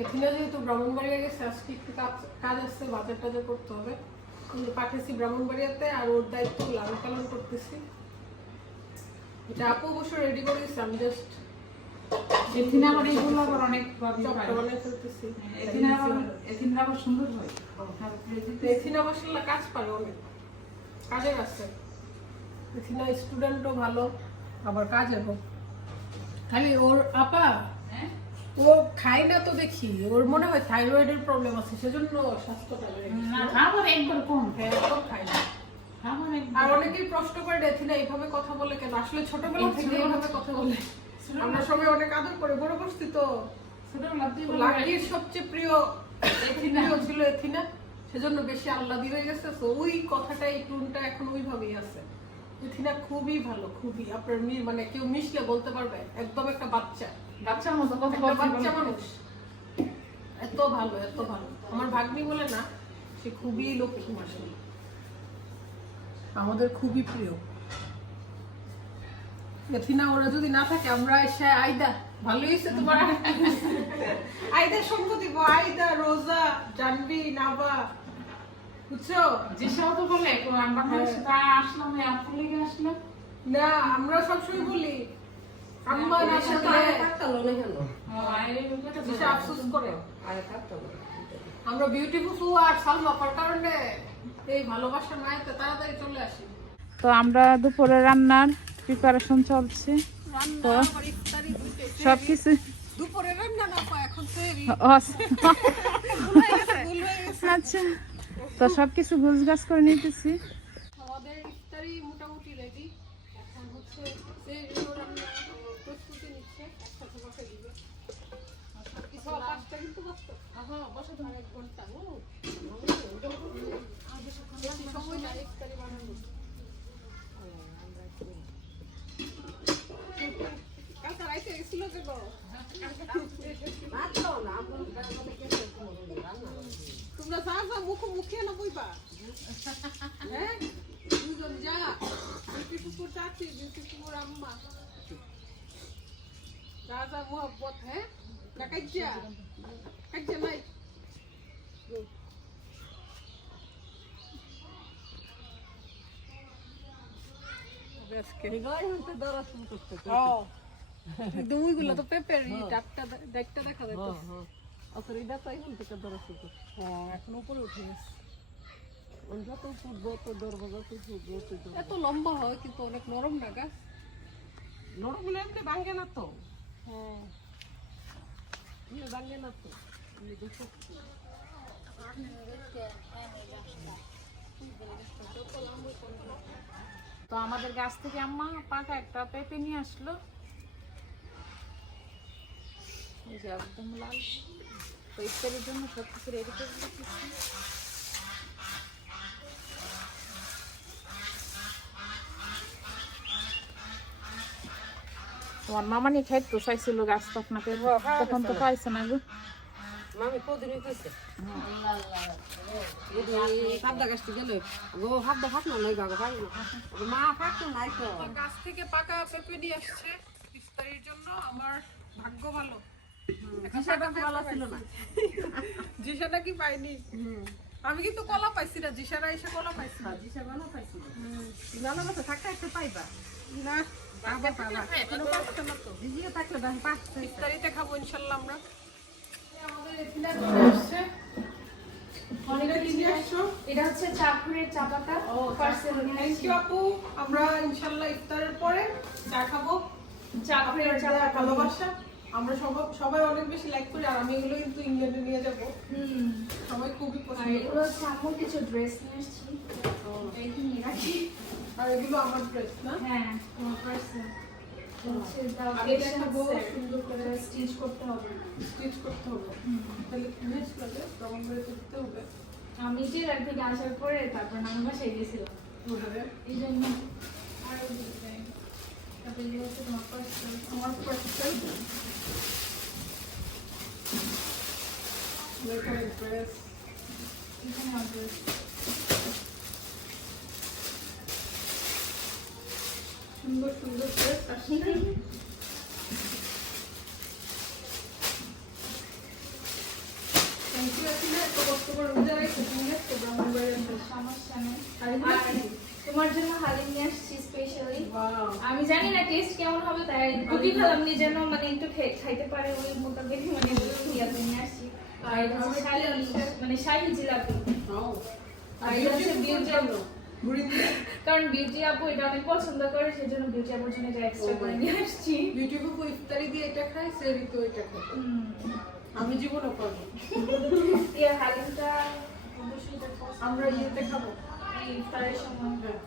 এখানে যেহেতু আজকে কাজ আসছে বাজার টাজার করতে হবে। পাঠিয়েছি ব্রাহ্মণবাড়িয়াতে আর ওর দায়িত্ব লালন পালন করতেছি। এটা আপু অবশ্য রেডি আমি জাস্ট এথিনে আবার এইগুলো আবার অনেক ভাবে চপটা পায়। বানিয়ে ফেলতেছি। এথিনে আবার এথিনে আবার সুন্দর হয়। এথিনা মশলা কাজ পারে অনেক। কাজের আছে। এথিনা স্টুডেন্টও ভালো আবার কাজের খালি ওর আপা হ্যাঁ? ও খায় না তো দেখি। ওর মনে হয় থাইরয়েডের প্রবলেম আছে সেজন্য একবার কম। হ্যাঁ খায় না। আর অনেকেই প্রশ্ন করে এথিনা এইভাবে কথা বলে কেন? আসলে ছোটবেলা থেকে এইভাবে কথা বলে। আমরা সবাই অনেক আদর করে বড় করছি তো লাকির সবচেয়ে প্রিয় এথিনা ছিল এথিনা সেজন্য বেশি আল্লাদি হয়ে গেছে। তো ওই কথাটাই টুনটা এখন ওইভাবেই আছে। এথিনা খুবই ভালো খুবই। আপনার মানে কেউ মিশলে বলতে পারবে একদম একটা বাচ্চা। বাচ্চার মতো বলতে বাচ্চা মানুষ। এত ভালো এত ভালো। আমার ভাগ্নি বলে না সে খুবই লক্ষ্মী মাসি। আমাদের খুবই প্রিয়। এথিনা ওরা যদি না থাকে আমরা এসে আইদা। ভালোই হয়েছে তোমার। আইদা সঙ্গ দিব আইদা রোজা জানবি নাবা। বুঝছ? যে সব তো বলে আমরা হ্যাঁ। আসলাম আসলাম না আমরা সবসময় বলি আম্মা না তো- দিশা আফসোস করে। আমরা বিউটিফুল আর সালমা পার কারণে এই ভালোবাসার মায়াতে তাড়াতাড়ি চলে আসি। তো আমরা দুপুরে রান্নার প্রিপারেশন চলছে। তো? দুপুরে রান্না না এখন ভুল হয়ে গেছে আচ্ছা। তো সবকিছু গুছ গাছ করে নিতেছি। আমাদের ইফতারি মোটামুটি রেডি এখন হচ্ছে তোমরা যা যা মুখ মুখে না বইবা হ্যাঁ দুজন যা বিউটি কুকুর চাচি বিউটি কুকুর আম্মা যা মোহব্বত হ্যাঁ না কাজ্জা কাজ্জা নাই একদম তো পেঁপের ডাকটা ডাকটা দেখা যাচ্ছে হ্যাঁ এখন উপরে উঠে গেছে এত লম্বা হয় কিন্তু অনেক নরম না গাছ নরম হলে এমনি ভাঙে না তো তো আমাদের গাছ থেকে আম্মা পাকা একটা পেঁপে নিয়ে আসলো। যে একদম লাল। তো জন্য সব কিছু রেডি করে দিতেছি তোমার মামা নিয়ে খাইতো চাইছিল গাছটা আপনাকে। তখন তো পাইছে না গো। মামি কদিন হইতেছে? হাবদা গাছটি গেলে গো হাবদা ফাট না নাই গাগো ফাট না মা না নাই তো গাছ থেকে পাকা পেঁপে নিয়ে আসছে ইফতারির জন্য আমার ভাগ্য ভালো জিসাটা ভালো না জিসাটা কি পাইনি আমি কিন্তু কলা পাইছি না জিসারা এসে কলা পাইছি জিসা ভালো পাইছিল ভালো কথা থাকতে একটা পাইবা না ইফতারিতে খাব ইনশাল্লাহ আমরা। আমাদের এখানে আসছে। অনেকে আসছো? এটা হচ্ছে চাঁদপুরের চা পাতা। আপু। আমরা ইনশাল্লাহ ইফতারের পরে চা খাব। চাঁদপুরের চা ভালোবাসা আমরা সবাই সবাই অনেক বেশি লাইক করি আর আমি এগুলো কিন্তু ইংল্যান্ডে নিয়ে যাব। হুম। সবাই খুবই পছন্দ। এগুলো হচ্ছে কিছু ড্রেস নিয়ে এসেছি। এইখানে নিয়ে রাখি? আর এগুলো আমার ড্রেস না? হ্যাঁ তোমার। সুন্দর করে স্টিচ করতে হবে। স্টিচ করতে হবে। তাহলে তখন করে হবে। আমি জেলার থেকে আসার পরে তারপর আমি বাসায় গেছিলাম এই জন্য। আরও ডিজাইন তারপরে হচ্ছে তোমার পার্সেল আমার পার্সেল ড্রেস এখানে আমার ড্রেস সুন্দর সুন্দর ড্রেস আসছে দেখি না এত কষ্ট করে রোজা রাখছে তুমি দেখছ ব্রাহ্মণ বাড়ি সমস্যা নেই হালিম? আর দেখছি? তোমার জন্য হালিম নিয়ে আসছি স্পেশালি আমি জানি না টেস্ট কেমন হবে তাই যেন মানে একটু খাইতে পারে ওই মোতাবেক মানে ইয়াতে নিয়ে আসছি। আর মানে শাহি জিলাপি। এটা হচ্ছে কারণ বিউটি আপু এটা অনেক পছন্দ করে সেজন্য বিউটি আপুর জন্য এটা এক্সট্রা করে নিয়ে আসছি। বিউটি আপু ইফতারি দিয়ে এটা খায় সেরি তো এটা খায়। আমি জীবনও করব ইয়ে হালিমটা অবশ্যই আমরা ইয়েতে খাব। ইফতারের সময়। হ্যাঁ।